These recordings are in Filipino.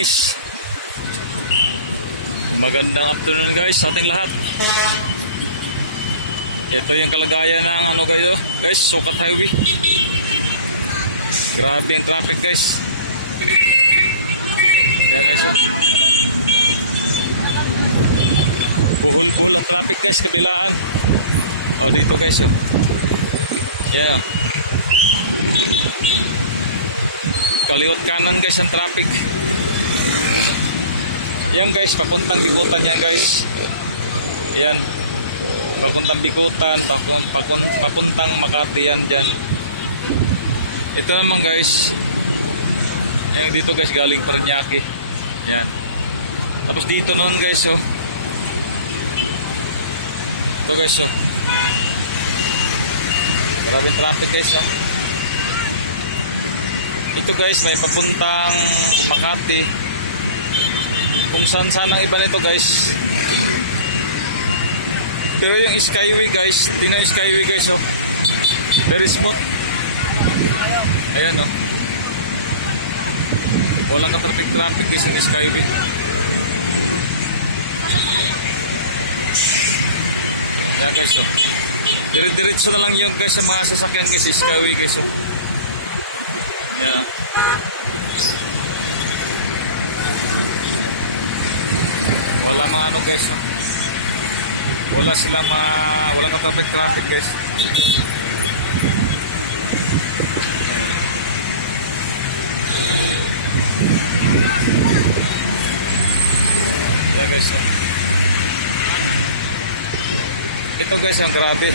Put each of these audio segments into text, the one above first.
guys. Magandang afternoon guys sa ating lahat. Ito yung kalagayan ng ano guys, guys sukat highway. Grabe yung traffic guys. Guys. Buhol-buhol ang traffic guys, kabilaan. O dito guys. oh. Yeah. Kaliwat kanan guys ang traffic. Yan guys, papuntang Bikutan yan guys. Yan. Papuntang Bikutan, papun, papun, papuntang Makati yan dyan. Ito naman guys. Yung dito guys, galing Paranaque. Yan. Tapos dito noon guys, oh. Ito guys, oh. Maraming traffic guys, oh. Ito guys, may papuntang Makati. Kung saan saan ang iba nito guys. Pero yung Skyway guys, di na yung Skyway guys, oh. Very smooth. Ayan, oh. Walang ka-traffic traffic guys yung Skyway. Ayan guys, oh. Dire-diretso na lang yun guys sa mga sasakyan guys, Skyway guys, oh. Ayan. Wala mga ano guys. oh. Wala sila mga walang traffic traffic guys. Yeah, guys. Ito guys ang grabe.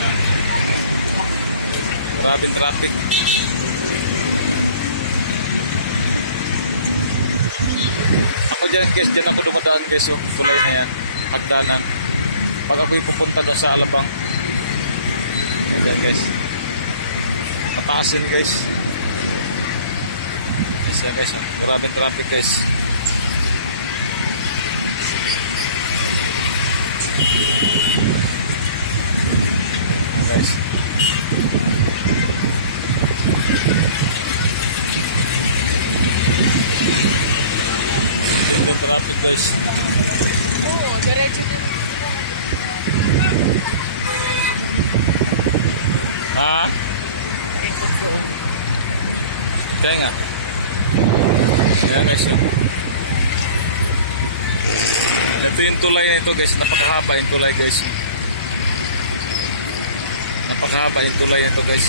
Grabe traffic. Ako dyan guys, dyan ako dumadaan guys yung tulay na yan. Hagdanan. Pag ako'y pupunta doon sa Alabang. Yan guys. Mataas yun guys. Yes, yan guys. Grabe traffic guys. Guys. Traffic guys. Oo, diretso din. Ha? Kaya nga. Kaya guys yun. Ito yung tulay na ito guys. Napakahaba yung tulay guys. Napakahaba yung tulay na ito guys.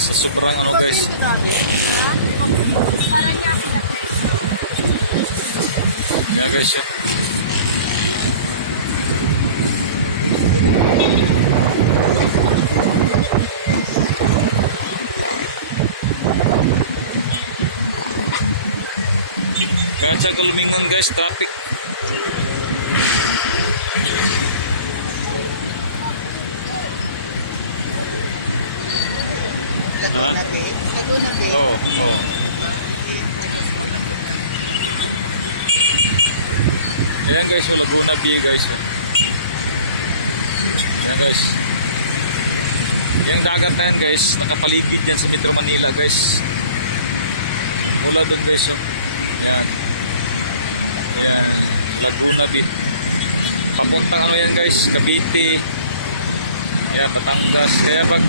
Sa sobrang ano guys. Yan guys yun. Kahit sa Gulmingon guys, traffic. Laguna Bay. Laguna Bay. Oo, oo. Yan guys, yung Laguna Bay guys. Yan guys. Yung dagat na yan guys, nakapaligid yan sa Metro Manila guys. Mula doon guys. oh. Yan. Yan. Laguna Bay. Papuntang ano yan guys, Cavite. Yan, Batangas. Kaya pag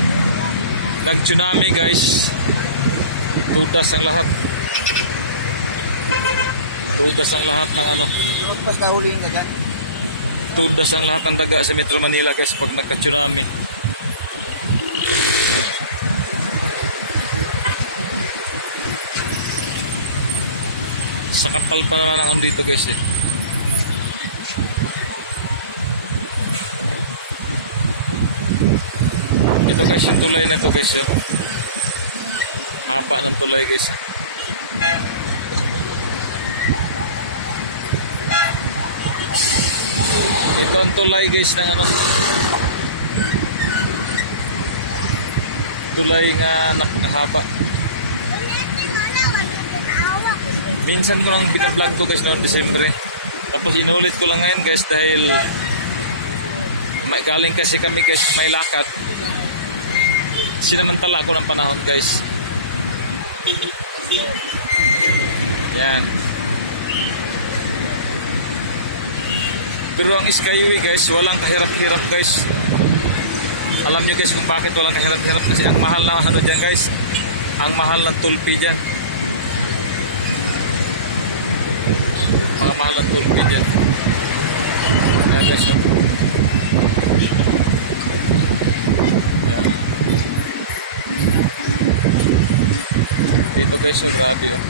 nag-tsunami guys, tundas ang lahat. Tundas ang lahat ng ano. Huwag pas kahulihin ka dyan. Tundas ang lahat ng daga sa Metro Manila guys pag nagka-tsunami. Sa kapal pa naman ako dito guys eh. Ito guys yung tulay na ito guys eh. Ano tulay guys eh. Ito ang tulay guys ng ano. Tulay nga napakahaba. Minsan ko lang binablog to guys noong Desembre. Tapos inulit ko lang ngayon guys dahil may galing kasi kami guys may lakad. Sinamantala ko ng panahon guys. Yan. Pero ang Skyway guys, walang kahirap-hirap guys. Alam nyo guys kung bakit walang kahirap-hirap kasi ang mahal na ano dyan guys. Ang mahal na tulpi dyan. Mga mahal na tulpi dyan. Ayan guys. Dito guys, ang grabe. oh.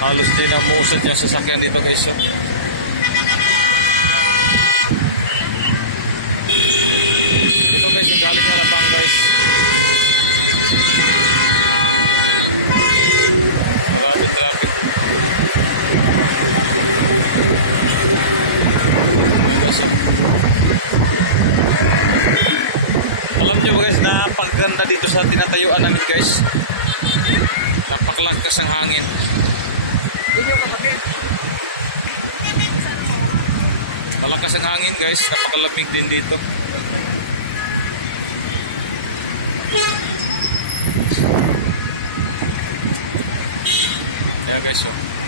Halos din ang musad yung sasakyan dito guys. oh. Dito napakaganda dito sa tinatayuan namin guys. Napakalakas ang hangin. Yung kapatid. Malakas ang hangin guys, napakalamig din dito. Yeah guys, oh.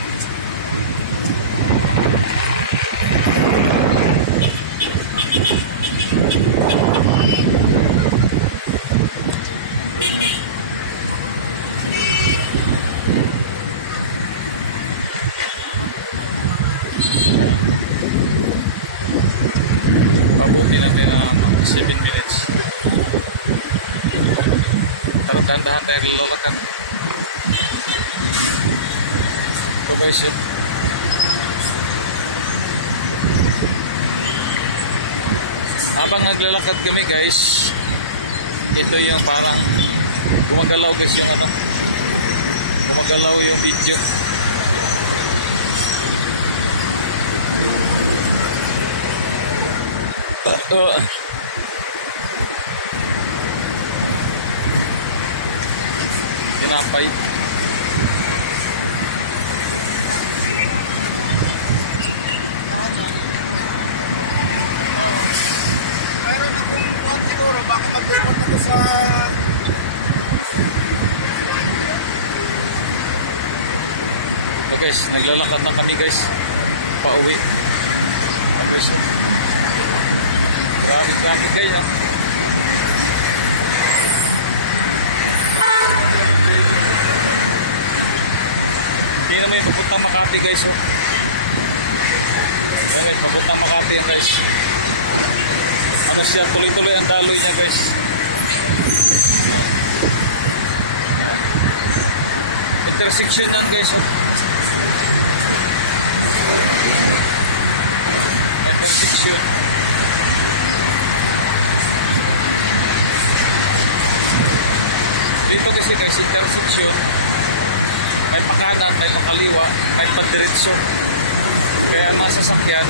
Mabuti na may uh, 7 minutes. Pero dahan-dahan tayo lalakan. Ito guys yun. Naglalakad kami guys, ito yung parang gumagalaw guys yung ano, gumagalaw yung video. Ito. Tinapay. Mayroon akong buwan siguro. Baka magtulog na to sa... So guys, naglalakad na kami guys. Pauwi. Tapos, grabe grabe guys. ah. Hindi naman yung papuntang Makati guys. Oh. Ayan guys, papuntang Makati yan guys. Ano siya, tuloy-tuloy ang daloy niya guys. Intersection yan guys. Oh. intersection. Dito kasi guys, intersection, may pakanan, may pakaliwa, may padiretso. Kaya ang mga sasakyan,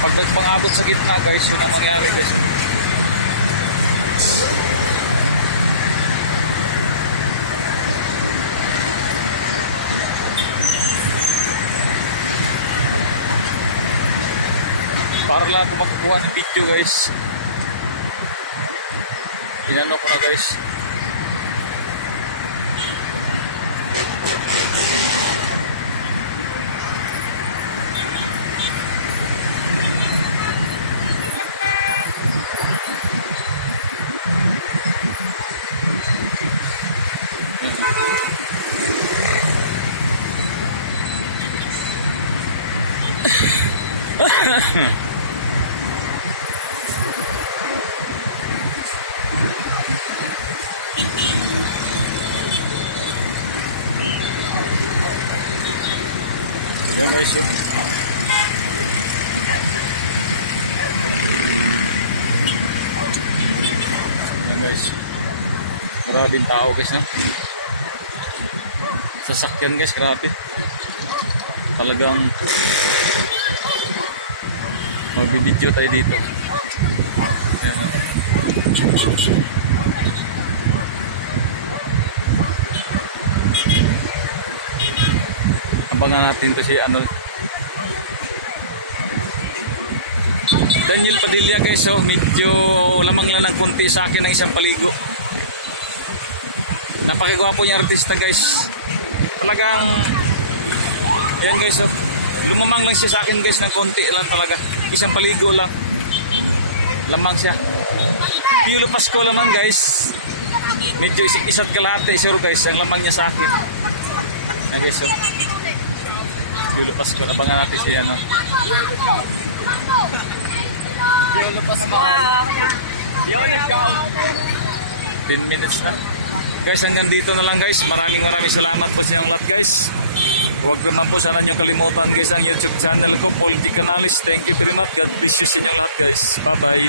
pag nagpangabot sa gitna guys, yun ang mangyari guys. Para lang ako magkukuha ng video guys. Tinanong ko na guys. Maraming tao guys na. Sasakyan guys, grabe. Talagang mag-video tayo dito. Ayan. Abangan natin to si ano. Dan Daniel Padilla guys, so medyo lamang lang ng konti sa akin ng isang paligo. Napakagwapo niya artista guys. Talagang, yan guys, so, lumamang lang siya sa akin guys ng konti lang talaga. Isang paligo lang. Lamang siya. Piolo Pasko naman guys. Medyo is- isa't kalahati sure guys, ang lamang niya sa akin. Yan guys, so. Piolo Pasko, abangan natin siya ano. Yolo pas mahal. 10 minutes na. Guys, hanggang dito na lang guys. Maraming maraming salamat po sa lahat guys. Huwag naman po sana nyo kalimutan guys ang YouTube channel ko, Polity Canales. Thank you very much. God bless you sa lahat guys. Bye-bye.